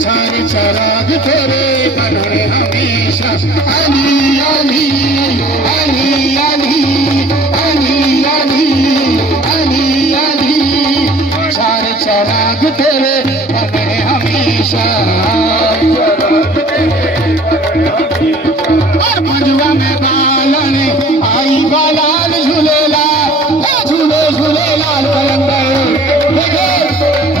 चार चराग तेरे बन रहे हमेशा अली अली अली अली अली अली अली अली चार चराग तेरे बन रहे हमेशा और पंजुआ में बालन आई बालाल झूलेला झूले झूले लाल कलंदर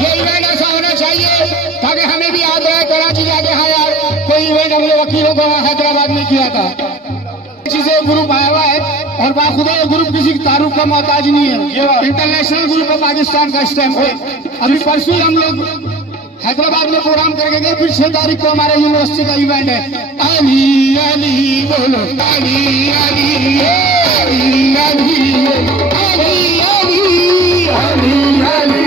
ये इवेंट ऐसा होना चाहिए ताकि हमें भी याद रहे कराची जाके हाँ यार कोई इवेंट हमने वकीलों को हैदराबाद में किया था। चीजें ग्रुप आया हुआ है और बाखुदा ग्रुप किसी तारुफ का मोहताज नहीं है, इंटरनेशनल ग्रुप है पाकिस्तान का स्टैम्प है। अभी परसों हम लोग हैदराबाद में प्रोग्राम करके गए, फिर 6 तारीख को हमारे यूनिवर्सिटी का इवेंट है। अली अली बोलो अली अली अली अली अली अली अली अली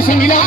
से मिला